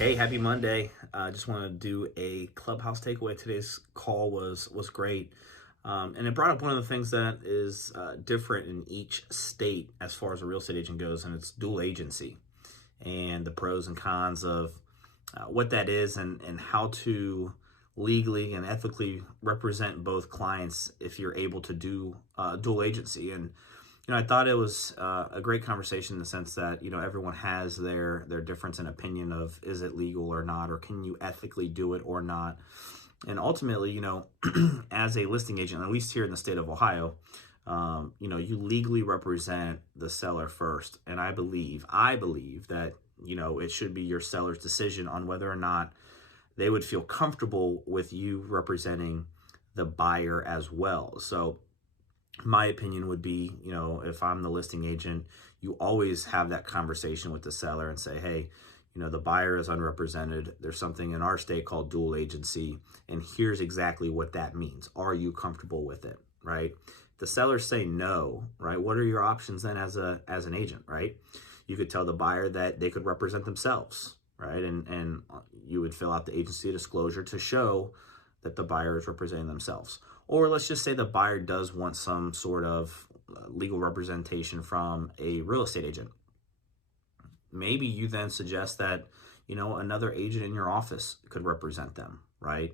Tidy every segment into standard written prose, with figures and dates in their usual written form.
Hey, happy Monday. I just want to do a Clubhouse takeaway. Today's call was great. And it brought up one of the things that is different in each state as far as a real estate agent goes, and it's dual agency and the pros and cons of what that is and how to legally and ethically represent both clients if you're able to do dual agency. And I thought it was a great conversation in the sense that everyone has their difference in opinion of is it legal or not, or can you ethically do it or not. And ultimately, as a listing agent, at least here in the state of Ohio, you legally represent the seller first. And I believe that it should be your seller's decision on whether or not they would feel comfortable with you representing the buyer as well. So my opinion would be, if I'm the listing agent, you always have that conversation with the seller and say, hey, the buyer is unrepresented. There's something in our state called dual agency, and here's exactly what that means. Are you comfortable with it, right? The sellers say no, right? What are your options then as an agent, right? You could tell the buyer that they could represent themselves, right? And you would fill out the agency disclosure to show that the buyer is representing themselves. Or let's just say the buyer does want some sort of legal representation from a real estate agent. Maybe you then suggest that, another agent in your office could represent them, right?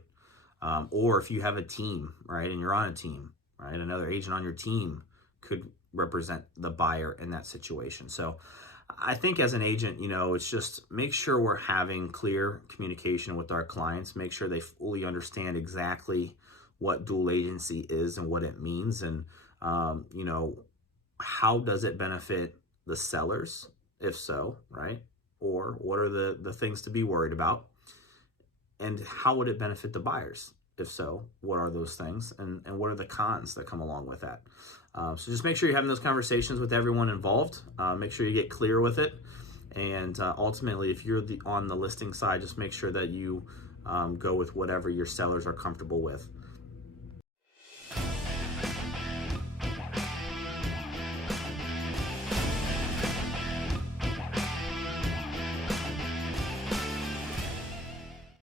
Or if you have a team, right, and you're on a team, right, another agent on your team could represent the buyer in that situation. So I think as an agent, it's just make sure we're having clear communication with our clients, make sure they fully understand exactly what dual agency is and what it means, and how does it benefit the sellers, if so, right? Or what are the things to be worried about, and how would it benefit the buyers, if so? What are those things, and what are the cons that come along with that? So just make sure you're having those conversations with everyone involved. Make sure you get clear with it, and ultimately, if you're on the listing side, just make sure that you go with whatever your sellers are comfortable with.